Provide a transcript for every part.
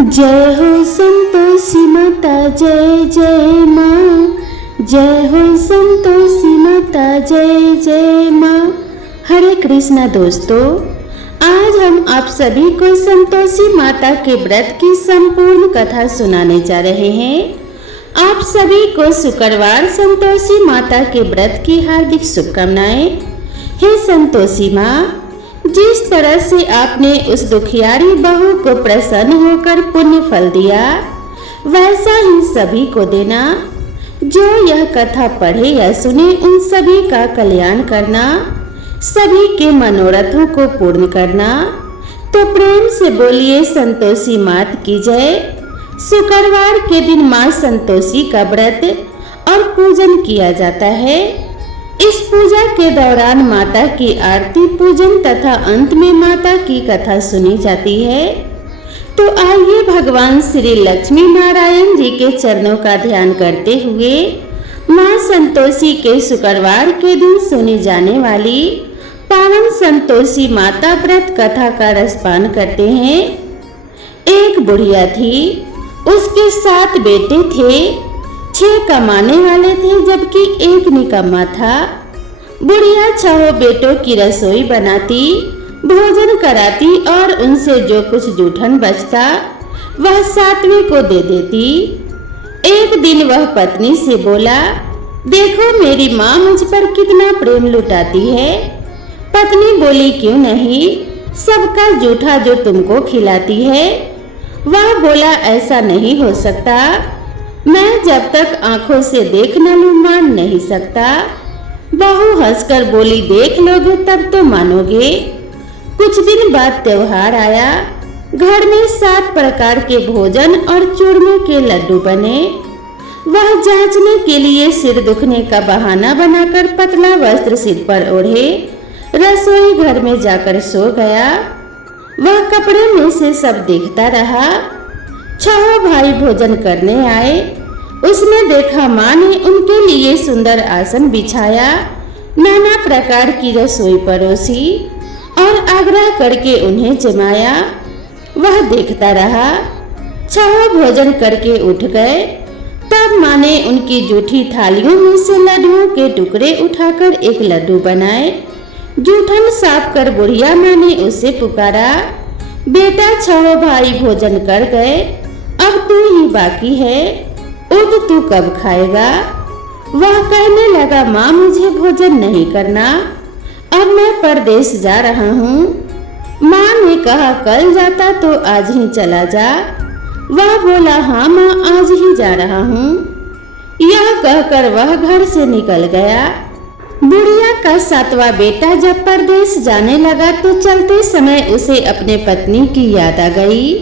जय हो संतोषी माता, जय जय माँ। जय हो संतोषी माता, जय जय माँ। हरे कृष्णा दोस्तों, आज हम आप सभी को संतोषी माता के व्रत की संपूर्ण कथा सुनाने जा रहे हैं। आप सभी को शुक्रवार संतोषी माता के व्रत की हार्दिक शुभकामनाएं। हे संतोषी माँ, जिस तरह से आपने उस दुखियारी बहू को प्रसन्न होकर पुण्य फल दिया, वैसा ही सभी को देना। जो यह कथा पढ़े या सुने, उन सभी का कल्याण करना, सभी के मनोरथों को पूर्ण करना। तो प्रेम से बोलिए संतोषी माता की जय। शुक्रवार के दिन माँ संतोषी का व्रत और पूजन किया जाता है। इस पूजा के दौरान माता की आरती, पूजन तथा अंत में माता की कथा सुनी जाती है। तो आइए भगवान श्री लक्ष्मी नारायण जी के चरणों का ध्यान करते हुए माँ संतोषी के शुक्रवार के दिन सुनी जाने वाली पावन संतोषी माता व्रत कथा का रसपान करते हैं। एक बुढ़िया थी, उसके 7 बेटे थे। 6 कमाने वाले थे जबकि एक निकम्मा था। बुढ़िया 6 बेटों की रसोई बनाती, भोजन कराती और उनसे जो कुछ जूठन बचता वह 7वें को दे देती। एक दिन वह पत्नी से बोला, देखो मेरी माँ मुझ पर कितना प्रेम लुटाती है। पत्नी बोली, क्यों नहीं, सबका जूठा जो तुमको खिलाती है। वह बोला, ऐसा नहीं हो सकता, मैं जब तक आंखों से देख न लूं मान नहीं सकता। बहू हंसकर बोली, देख लोगे तब तो मानोगे। कुछ दिन बाद त्योहार आया। घर में 7 प्रकार के भोजन और चूरमे के लड्डू बने। वह जांचने के लिए सिर दुखने का बहाना बनाकर पतला वस्त्र सिर पर ओढ़े रसोई घर में जाकर सो गया। वह कपड़े में से सब देखता रहा। 6 भाई भोजन करने आए। उसने देखा माँ ने उनके लिए सुंदर आसन बिछाया, नाना प्रकार की रसोई परोसी और आग्रह करके उन्हें जमाया। वह देखता रहा। 6 भोजन करके उठ गए। तब माँ ने उनकी जूठी थालियों में से लड्डुओं के टुकड़े उठाकर एक लड्डू बनाए। जूठन साफ कर बुढ़िया माँ ने उसे पुकारा, बेटा 6 भाई भोजन कर गए, अब तू ही बाकी है, उठ तू कब खाएगा। वह कहने लगा, माँ मुझे भोजन नहीं करना, अब मैं परदेश जा रहा हूँ। माँ ने कहा, कल जाता तो आज ही चला जा। वह बोला, हाँ माँ आज ही जा रहा हूँ। यह कहकर वह घर से निकल गया। बुढ़िया का 7वां बेटा जब परदेश जाने लगा तो चलते समय उसे अपने पत्नी की याद आ गई।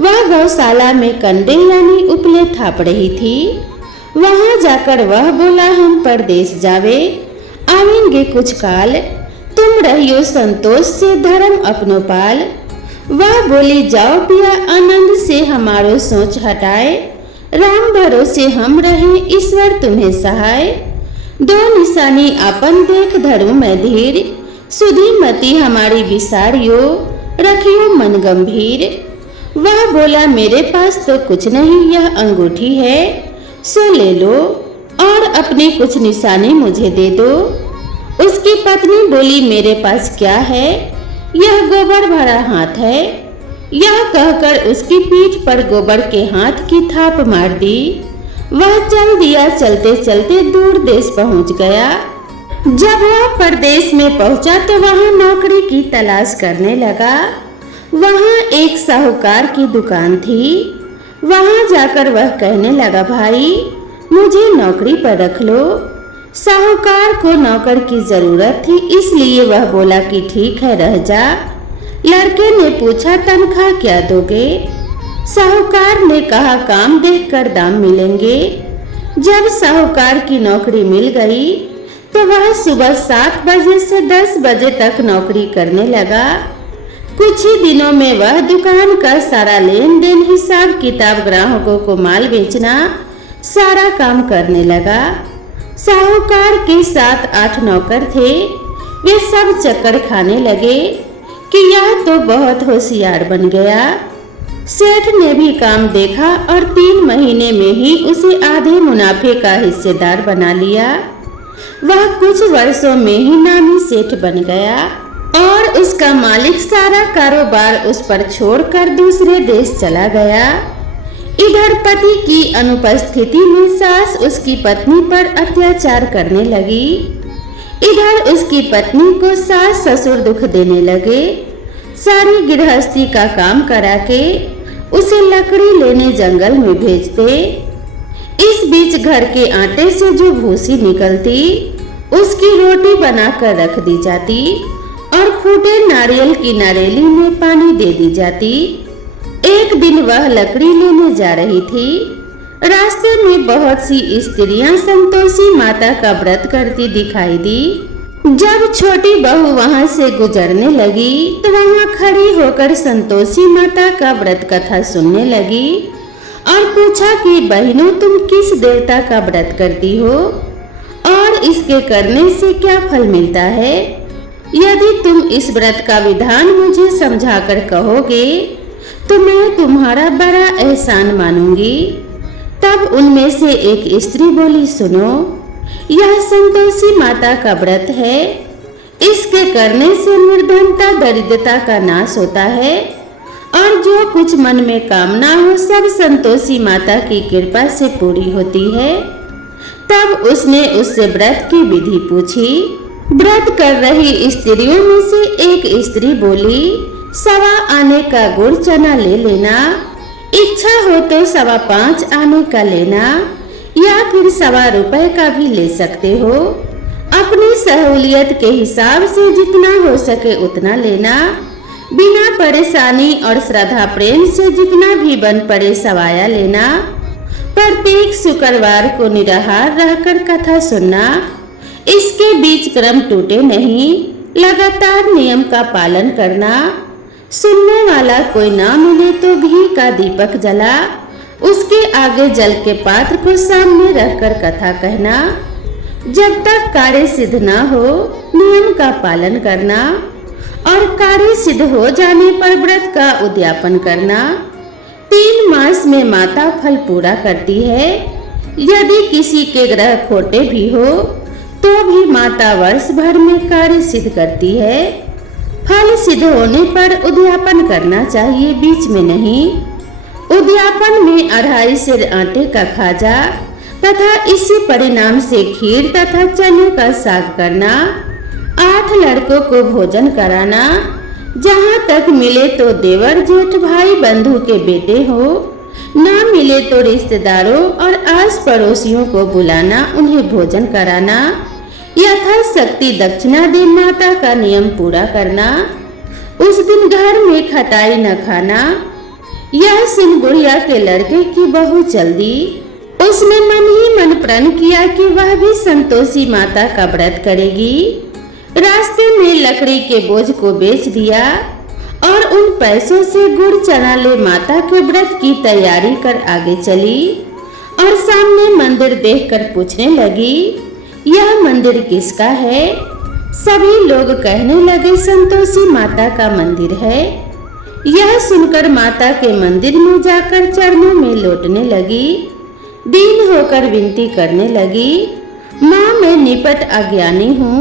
वह गौशाला में कंडे यानी उपले थाप रही थी। वहां जाकर वह बोला, हम परदेश जावे, आवेंगे कुछ काल, तुम रहियो संतोष से धर्म अपनो पाल। वह बोली, जाओ पिया आनंद से हमारो सोच हटाए, राम भरोसे हम रहे ईश्वर तुम्हें सहाय। 2 निशानी आपन देख धरू मैं धीर, सुधी मति हमारी विसारियो, रखियो मन गंभीर। वह बोला, मेरे पास तो कुछ नहीं, यह अंगूठी है, सो ले लो और अपने कुछ निशाने मुझे दे दो। उसकी पत्नी बोली, मेरे पास क्या है, यह गोबर भरा हाथ है। यह कहकर उसकी पीठ पर गोबर के हाथ की थाप मार दी। वह चल दिया। चलते चलते दूर देश पहुंच गया। जब वह परदेश में पहुंचा तो वहां नौकरी की तलाश करने लगा। वहां एक साहूकार की दुकान थी। वहां जाकर वह कहने लगा, भाई मुझे नौकरी पर रख लो। साहूकार को नौकर की जरूरत थी, इसलिए वह बोला कि ठीक है रह जा। लड़के ने पूछा, तनख्वाह क्या दोगे। साहूकार ने कहा, काम देखकर दाम मिलेंगे। जब साहूकार की नौकरी मिल गई तो वह सुबह 7 बजे से 10 बजे तक नौकरी करने लगा। कुछ ही दिनों में वह दुकान का सारा लेन देन, हिसाब किताब, ग्राहकों को माल बेचना, सारा काम करने लगा। साहूकार के 7-8 नौकर थे। वे सब चक्कर खाने लगे कि यह तो बहुत होशियार बन गया। सेठ ने भी काम देखा और 3 महीने में ही उसे आधे मुनाफे का हिस्सेदार बना लिया। वह कुछ वर्षों में ही नामी सेठ बन गया और उसका मालिक सारा कारोबार उस पर छोड़कर दूसरे देश चला गया। इधर पति की अनुपस्थिति में सास उसकी पत्नी पर अत्याचार करने लगी। इधर उसकी पत्नी को सास ससुर दुख देने लगे। सारी गृहस्थी का काम करा के उसे लकड़ी लेने जंगल में भेजते। इस बीच घर के आटे से जो भूसी निकलती उसकी रोटी बनाकर रख दी जाती और फूटे नारियल की नारेली में पानी दे दी जाती। एक दिन वह लकड़ी लेने जा रही थी। रास्ते में बहुत सी स्त्रियां संतोषी माता का व्रत करती दिखाई दी। जब छोटी बहू वहां से गुजरने लगी तो वहां खड़ी होकर संतोषी माता का व्रत कथा सुनने लगी और पूछा कि बहनों, तुम किस देवता का व्रत करती हो और इसके करने से क्या फल मिलता है? यदि तुम इस व्रत का विधान मुझे समझाकर कहोगे तो मैं तुम्हारा बड़ा एहसान मानूंगी। तब उनमें से एक स्त्री बोली, सुनो, यह संतोषी माता का व्रत है। इसके करने से निर्धनता दरिद्रता का नाश होता है और जो कुछ मन में कामना हो सब संतोषी माता की कृपा से पूरी होती है। तब उसने उससे व्रत की विधि पूछी। व्रत कर रही स्त्रियों में से एक स्त्री बोली, 1.25 आने का गुड़ चना ले लेना, इच्छा हो तो 5.25 आने का लेना या फिर 1.25 रुपए का भी ले सकते हो। अपनी सहूलियत के हिसाब से जितना हो सके उतना लेना। बिना परेशानी और श्रद्धा प्रेम से जितना भी बन पड़े सवाया लेना। प्रत्येक शुक्रवार को निराहार रहकर कथा सुनना। इसके बीच क्रम टूटे नहीं, लगातार नियम का पालन करना। सुनने वाला कोई ना मिले तो घी का दीपक जला उसके आगे जल के पात्र को सामने रखकर कथा कहना। जब तक कार्य सिद्ध ना हो नियम का पालन करना और कार्य सिद्ध हो जाने पर व्रत का उद्यापन करना। 3 मास में माता फल पूरा करती है। यदि किसी के ग्रह खोटे भी हो तो भी माता वर्ष भर में कार्य सिद्ध करती है। फल सिद्ध होने पर उद्यापन करना चाहिए, बीच में नहीं। उद्यापन में 2.5 सेर आटे का खाजा तथा इसी परिणाम से खीर तथा चने का साग करना। 8 लड़कों को भोजन कराना। जहाँ तक मिले तो देवर जेठ भाई बंधु के बेटे हो, ना मिले तो रिश्तेदारों और आस पड़ोसियों को बुलाना, उन्हें भोजन कराना। यथाशक्ति दक्षिणा दे माता का नियम पूरा करना। उस दिन घर में खटाई न खाना। यह सुन बुढ़िया के लड़के की बहू चल दी। उसने मन ही मन प्रण किया कि वह भी संतोषी माता का व्रत करेगी। रास्ते में लकड़ी के बोझ को बेच दिया और उन पैसों से गुड़ चना ले माता के व्रत की तैयारी कर आगे चली और सामने मंदिर देखकर पूछने लगी, यह मंदिर किसका है? सभी लोग कहने लगे, संतोषी माता का मंदिर है। यह सुनकर माता के मंदिर में जाकर चरणों में लौटने लगी। दीन होकर विनती करने लगी, माँ, मैं निपट अज्ञानी हूँ,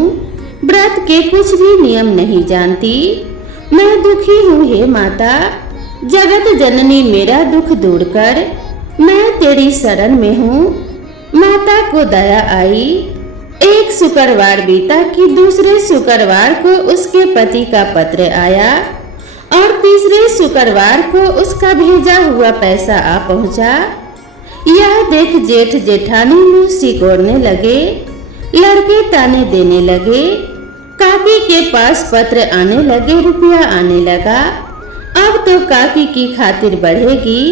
व्रत के कुछ भी नियम नहीं जानती। मैं दुखी हूँ हे माता, जगत जननी मेरा दुख दूर कर। मैं तेरी शरण में हूँ। माता को दया आई। एक शुक्रवार बीता कि दूसरे शुक्रवार को उसके पति का पत्र आया और तीसरे शुक्रवार को उसका भेजा हुआ पैसा आ पहुंचा। यह देख जेठ जेठानी मुंह सिकोड़ने लगे। लड़के ताने देने लगे। काकी के पास पत्र आने लगे, रुपया आने लगा। अब तो काकी की खातिर बढ़ेगी।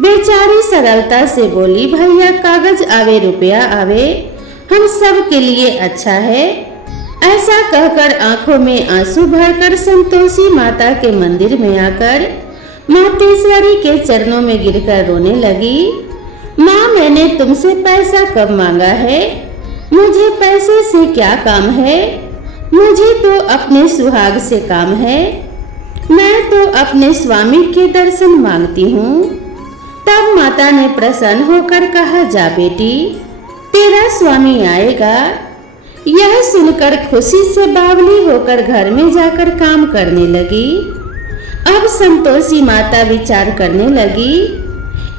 बेचारी सरलता से बोली, भैया कागज आवे रुपया आवे, हम सब के लिए अच्छा है। ऐसा कहकर आंखों में आंसू भरकर संतोषी माता के मंदिर में आकर मातेश्वरी के चरणों में गिरकर रोने लगी। माँ, मैंने तुमसे पैसा कब मांगा है? मुझे पैसे से क्या काम है? मुझे तो अपने सुहाग से काम है। मैं तो अपने स्वामी के दर्शन मांगती हूँ। तब माता ने प्रसन्न होकर कहा, जा बेटी, तेरा स्वामी आएगा। यह सुनकर खुशी से बावली होकर घर में जाकर काम करने लगी। अब संतोषी माता विचार करने लगी,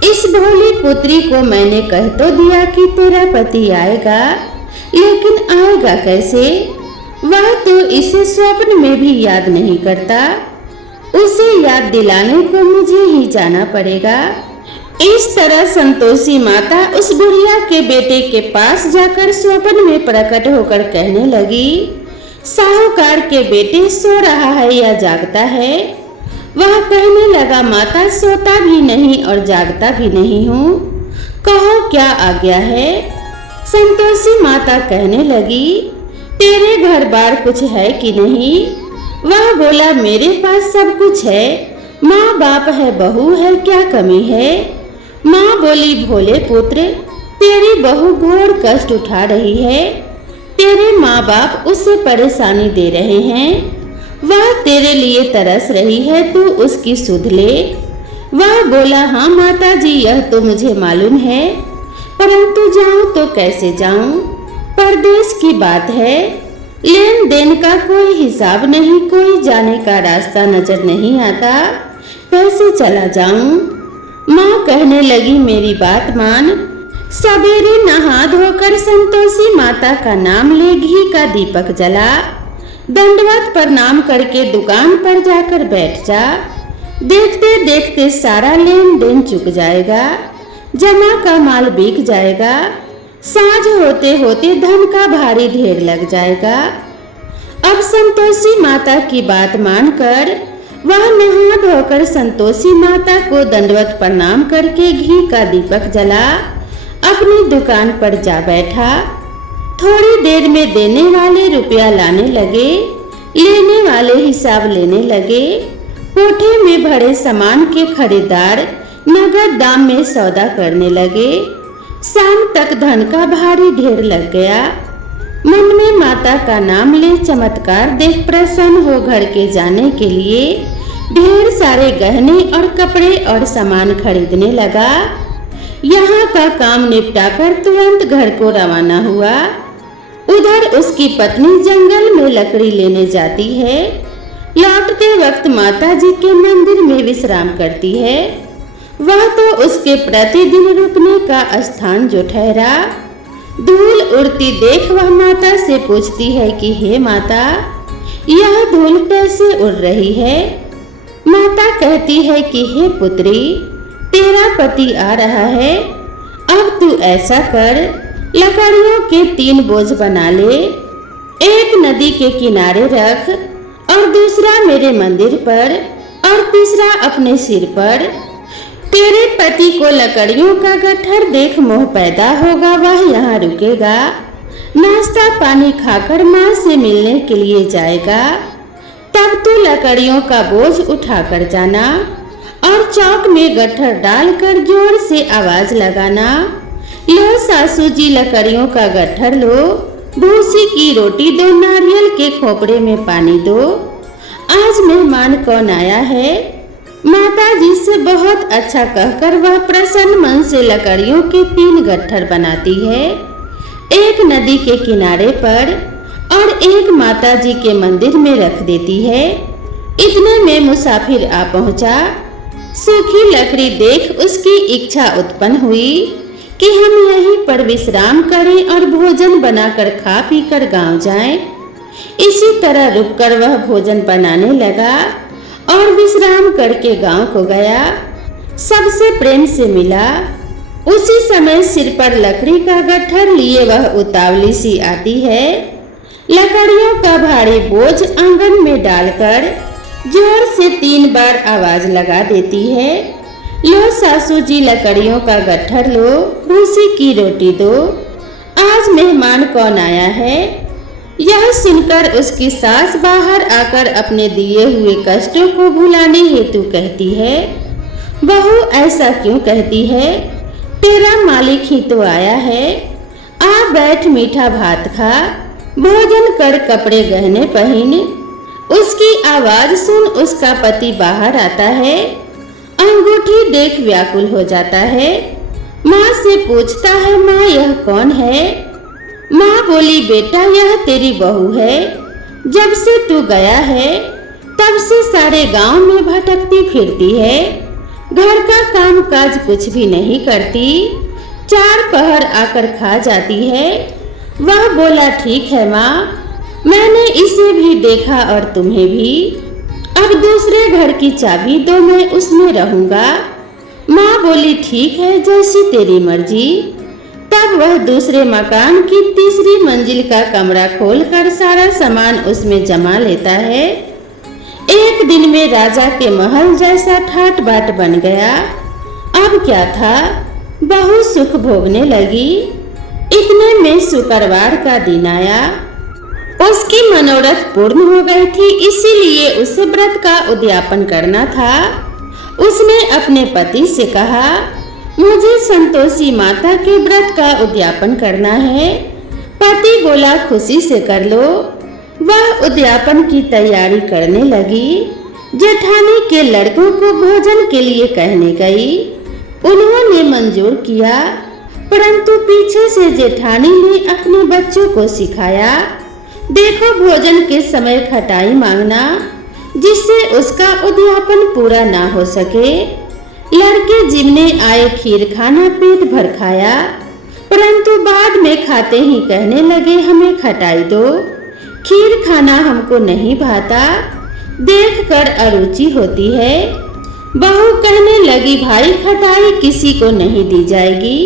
इस भोली पुत्री को मैंने कह तो दिया कि तेरा पति आएगा, लेकिन आएगा कैसे? वह तो इसे स्वप्न में भी याद नहीं करता। उसे याद दिलाने को मुझे ही जाना पड़ेगा। इस तरह संतोषी माता उस बुढ़िया के बेटे के पास जाकर स्वप्न में प्रकट होकर कहने लगी, साहूकार के बेटे सो रहा है या जागता है? वह कहने लगा, माता, सोता भी नहीं और जागता भी नहीं हूँ, कहो क्या आज्ञा है? संतोषी माता कहने लगी, तेरे घर बार कुछ है कि नहीं? वह बोला, मेरे पास सब कुछ है, माँ बाप है, बहू है, क्या कमी है? माँ बोली, भोले पुत्र, तेरी बहू घोर कष्ट उठा रही है। तेरे माँ बाप उसे परेशानी दे रहे हैं। वह तेरे लिए तरस रही है, तू उसकी सुध ले। वह बोला, हाँ माता जी, यह तो मुझे मालूम है, परंतु जाऊं तो कैसे जाऊं? परदेश की बात है, लेन देन का कोई हिसाब नहीं, कोई जाने का रास्ता नजर नहीं आता, कैसे चला जाऊं? माँ कहने लगी, मेरी बात मान। सवेरे नहा धोकर संतोषी माता का नाम ले घी का दीपक जला, दंडवत प्रणाम करके दुकान पर जाकर बैठ जा। देखते देखते सारा लेन देन चुक जाएगा, जमा का माल बिक जाएगा, सांझ होते होते धन का भारी ढेर लग जाएगा। अब संतोषी माता की बात मानकर वह नहा धोकर संतोषी माता को दंडवत प्रणाम करके घी का दीपक जला अपनी दुकान पर जा बैठा। थोड़ी देर में देने वाले रुपया लाने लगे, लेने वाले हिसाब लेने लगे। कोठे में भरे सामान के खरीदार नगद दाम में सौदा करने लगे। शाम तक धन का भारी ढेर लग गया। मन में माता का नाम ले चमत्कार देख प्रसन्न हो घर के जाने के लिए ढेर सारे गहने और कपड़े और सामान खरीदने लगा। यहाँ का काम निपटाकर तुरंत घर को रवाना हुआ। उधर उसकी पत्नी जंगल में लकड़ी लेने जाती है। लौटते वक्त माता जी के मंदिर में विश्राम करती है। वह तो उसके प्रतिदिन रुकने का स्थान जो ठहरा। धूल उड़ती देख वह माता से पूछती है कि हे माता, यह धूल कैसे उड़ रही है? माता कहती है कि हे पुत्री, तेरा पति आ रहा है। अब तू ऐसा कर, लकड़ियों के 3 बोझ बना ले, एक नदी के किनारे रख और दूसरा मेरे मंदिर पर और तीसरा अपने सिर पर। तेरे पति को लकड़ियों का गट्ठर देख मोह पैदा होगा, वह यहाँ रुकेगा, नाश्ता पानी खाकर माँ से मिलने के लिए जाएगा। तब तू लकड़ियों का बोझ उठाकर जाना और चौक में गट्ठर डालकर जोर से आवाज लगाना, लो सासू जी लकड़ियों का गट्ठर लो, भूसी की रोटी दो, नारियल के खोपड़े में पानी दो। आज मेहमान कौन आया है? माता जी से बहुत अच्छा कहकर वह प्रसन्न मन से लकड़ियों के 3 गट्ठर बनाती है, एक नदी के किनारे पर और एक माता जी के मंदिर में रख देती है। इतने में मुसाफिर आ पहुंचा। सूखी लकड़ी देख उसकी इच्छा उत्पन्न हुई कि हम यहीं पर विश्राम करें और भोजन बनाकर खा पी कर गाँव जाएं। इसी तरह रुककर वह भोजन बनाने लगा और विश्राम करके गांव को गया। सबसे प्रेम से मिला। उसी समय सिर पर लकड़ी का गट्ठर लिए वह उतावली सी आती है। लकड़ियों का भारी बोझ आंगन में डालकर जोर से 3 बार आवाज लगा देती है, लो सासू जी लकड़ियों का गट्ठर लो, भूसी की रोटी दो, आज मेहमान कौन आया है? यह सुनकर उसकी सास बाहर आकर अपने दिए हुए कष्टों को भुलाने हेतु कहती है, बहू ऐसा क्यों कहती है? तेरा मालिक ही तो आया है। आ बैठ, मीठा भात खा, भोजन कर, कपड़े गहने पहन, उसकी आवाज सुन उसका पति बाहर आता है। अंगूठी देख व्याकुल हो जाता है। माँ से पूछता है, माँ यह कौन है? माँ बोली, बेटा यह तेरी बहू है। जब से तू गया है तब से सारे गांव में भटकती फिरती है। घर का काम काज कुछ भी नहीं करती, 4 पहर आकर खा जाती है। वह बोला, ठीक है माँ, मैंने इसे भी देखा और तुम्हें भी। अब दूसरे घर की चाबी दो, मैं उसमें रहूंगा। माँ बोली, ठीक है, जैसी तेरी मर्जी। तब वह दूसरे मकान की तीसरी मंजिल का कमरा खोलकर सारा सामान उसमें जमा लेता है। एक दिन में राजा के महल जैसा ठाट बाट बन गया। अब क्या था, बहू सुख भोगने लगी। इतने में शुक्रवार का दिन आया। उसकी मनोरथ पूर्ण हो गई थी, इसीलिए उसे व्रत का उद्यापन करना था। उसने अपने पति से कहा, मुझे संतोषी माता के व्रत का उद्यापन करना है। पति बोला, खुशी से कर लो। वह उद्यापन की तैयारी करने लगी। जेठानी के लड़कों को भोजन के लिए कहने गई। उन्होंने मंजूर किया, परंतु पीछे से जेठानी ने अपने बच्चों को सिखाया, देखो भोजन के समय खटाई मांगना, जिससे उसका उद्यापन पूरा ना हो सके। लड़के जिमने आए खीर खाना पेट भर खाया, परंतु बाद में खाते ही कहने लगे, हमें खटाई दो, खीर खाना हमको नहीं भाता, देखकर अरुचि होती है। बहू कहने लगी, भाई खटाई किसी को नहीं दी जाएगी,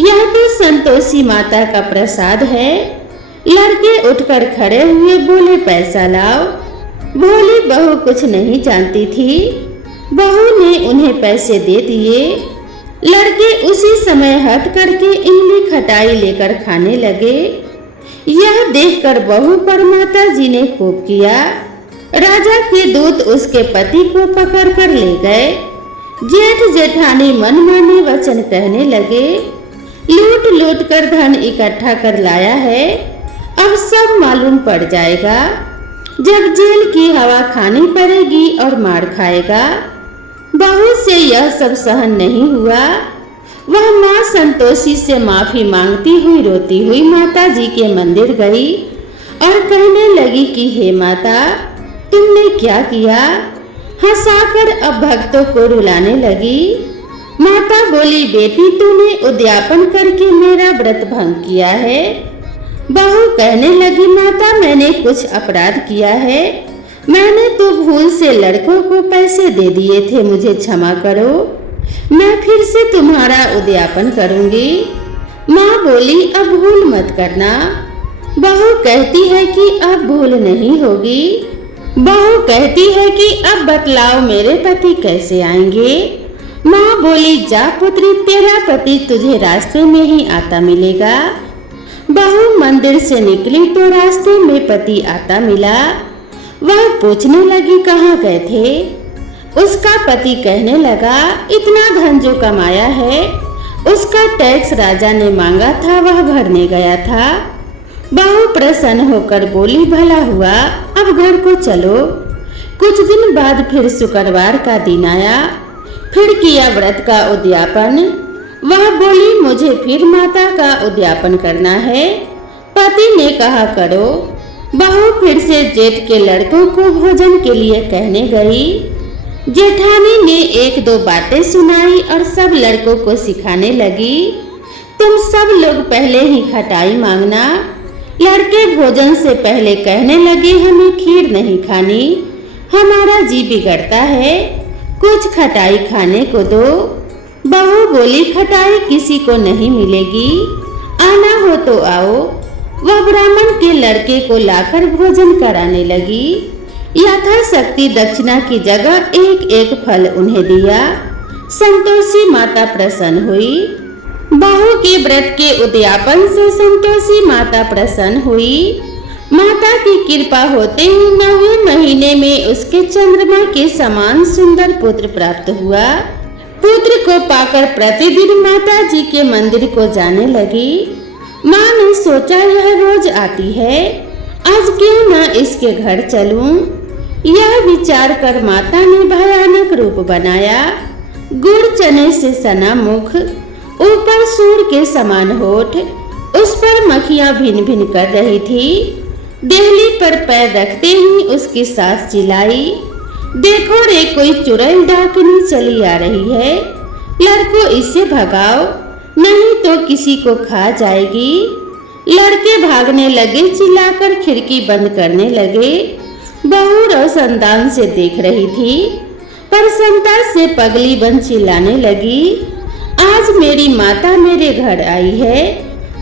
यह तो संतोषी माता का प्रसाद है। लड़के उठकर खड़े हुए, बोले, पैसा लाओ। भोली बहू कुछ नहीं जानती थी। बहू ने उन्हें पैसे दे दिए। लड़के उसी समय हट करके इमली खटाई लेकर खाने लगे। यह देखकर बहू पर माता जी ने कोप किया। राजा के दूत उसके पति को पकड़ कर ले गए। जेठ जेठानी मनमाने वचन कहने लगे, लूट लूट कर धन इकट्ठा कर लाया है, अब सब मालूम पड़ जाएगा। जब जेल की हवा खानी पड़ेगी और मार खाएगा। बहू से यह सब सहन नहीं हुआ। वह माँ संतोषी से माफी मांगती हुई रोती हुई माता जी के मंदिर गई और कहने लगी कि हे माता, तुमने क्या किया? हंसाकर अब भक्तों को रुलाने लगी। माता बोली, बेटी तूने उद्यापन करके मेरा व्रत भंग किया है। बहू कहने लगी, माता मैंने कुछ अपराध किया है, मैंने तो भूल से लड़कों को पैसे दे दिए थे, मुझे क्षमा करो, मैं फिर से तुम्हारा उद्यापन करूंगी। माँ बोली, अब भूल मत करना। बहू कहती है कि अब भूल नहीं होगी। बहू कहती है कि अब बतलाओ मेरे पति कैसे आएंगे। माँ बोली, जा पुत्री, तेरा पति तुझे रास्ते में ही आता मिलेगा। बहू मंदिर से निकली तो रास्ते में पति आता मिला। वह पूछने लगी, कहाँ गए थे? उसका पति कहने लगा, इतना धन जो कमाया है उसका टैक्स राजा ने मांगा था, वह भरने गया था। बहू प्रसन्न होकर बोली, भला हुआ, अब घर को चलो। कुछ दिन बाद फिर शुक्रवार का दिन आया। फिर किया व्रत का उद्यापन। वह बोली, मुझे फिर माता का उद्यापन करना है। पति ने कहा, करो। बहू फिर से जेठ के लड़कों को भोजन के लिए कहने गई। जेठानी ने 1-2 बातें सुनाई और सब लड़कों को सिखाने लगी, तुम सब लोग पहले ही खटाई मांगना। लड़के भोजन से पहले कहने लगे, हमें खीर नहीं खानी, हमारा जी बिगड़ता है, कुछ खटाई खाने को दो। बहू बोली, खटाई किसी को नहीं मिलेगी, आना हो तो आओ। वह ब्राह्मण के लड़के को लाकर भोजन कराने लगी। यथाशक्ति दक्षिणा की जगह 1-1 फल उन्हें दिया। संतोषी माता प्रसन्न हुई। बहू के व्रत के उद्यापन से संतोषी माता प्रसन्न हुई। माता की कृपा होते ही 9वें महीने में उसके चंद्रमा के समान सुंदर पुत्र प्राप्त हुआ। पुत्र को पाकर प्रतिदिन माता जी के मंदिर को जाने लगी। माँ ने सोचा, यह रोज आती है, आज क्यों ना इसके घर चलूं। यह विचार कर माता ने भयानक रूप बनाया। गुड़ चने से सना मुख, ऊपर सूर के समान होठ, उस पर मक्खियां भिन भिन कर रही थी। देहली पर पैर रखते ही उसकी सास चिल्लाई, देखो रे, कोई चुड़ैल डाकनी चली आ रही है। लड़कों, इससे भगाओ, नहीं तो किसी को खा जाएगी। लड़के भागने लगे, चिल्लाकर खिड़की बंद करने लगे। बहू रोशनदान से देख रही थी, प्रसन्नता से पगली बन चिल्लाने लगी, आज मेरी माता मेरे घर आई है,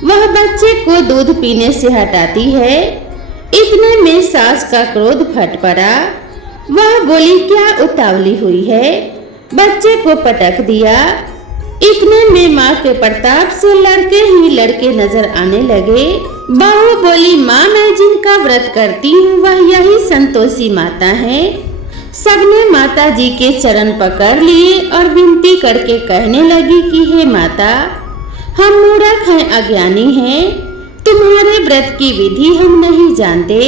वह बच्चे को दूध पीने से हटाती है। इतने में सास का क्रोध फट पड़ा। वह बोली, क्या उतावली हुई है? बच्चे को पटक दिया। इतने में माँ के प्रताप से लड़के ही लड़के नजर आने लगे। बहू बोली, माँ, मैं जिनका व्रत करती हूँ वह यही संतोषी माता है। सबने माता जी के चरण पकड़ लिए और विनती करके कहने लगी कि हे माता, हम मूर्ख हैं, अज्ञानी हैं, तुम्हारे व्रत की विधि हम नहीं जानते।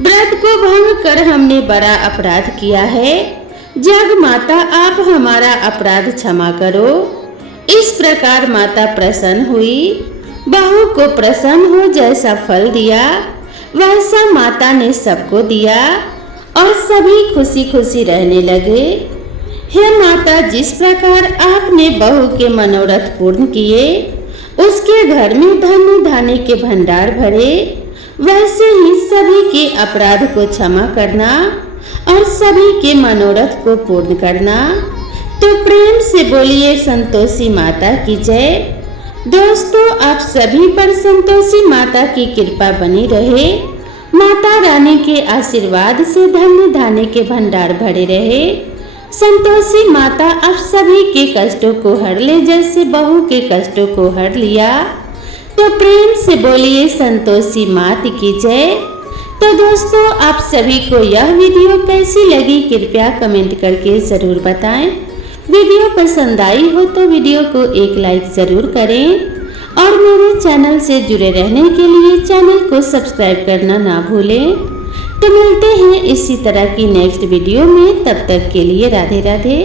व्रत को भंग कर हमने बड़ा अपराध किया है। जग माता, आप हमारा अपराध क्षमा करो। इस प्रकार माता प्रसन्न हुई। बहू को प्रसन्न हो जैसा फल दिया वैसा माता ने सबको दिया और सभी खुशी खुशी रहने लगे। हे माता, जिस प्रकार आपने बहू के मनोरथ पूर्ण किए, उसके घर में धन धान्य के भंडार भरे, वैसे ही सभी के अपराध को क्षमा करना और सभी के मनोरथ को पूर्ण करना। तो प्रेम से बोलिए संतोषी माता की जय। दोस्तों, आप सभी पर संतोषी माता की कृपा बनी रहे। माता रानी के आशीर्वाद से धन्य धान्य के भंडार भरे रहे। संतोषी माता आप सभी के कष्टों को हर ले, जैसे बहू के कष्टों को हर लिया। तो प्रेम से बोलिए संतोषी माता की जय। तो दोस्तों, आप सभी को यह वीडियो कैसी लगी कृपया कमेंट करके ज़रूर बताएं। वीडियो पसंद आई हो तो वीडियो को एक लाइक ज़रूर करें और मेरे चैनल से जुड़े रहने के लिए चैनल को सब्सक्राइब करना ना भूलें। तो मिलते हैं इसी तरह की नेक्स्ट वीडियो में, तब तक के लिए राधे राधे।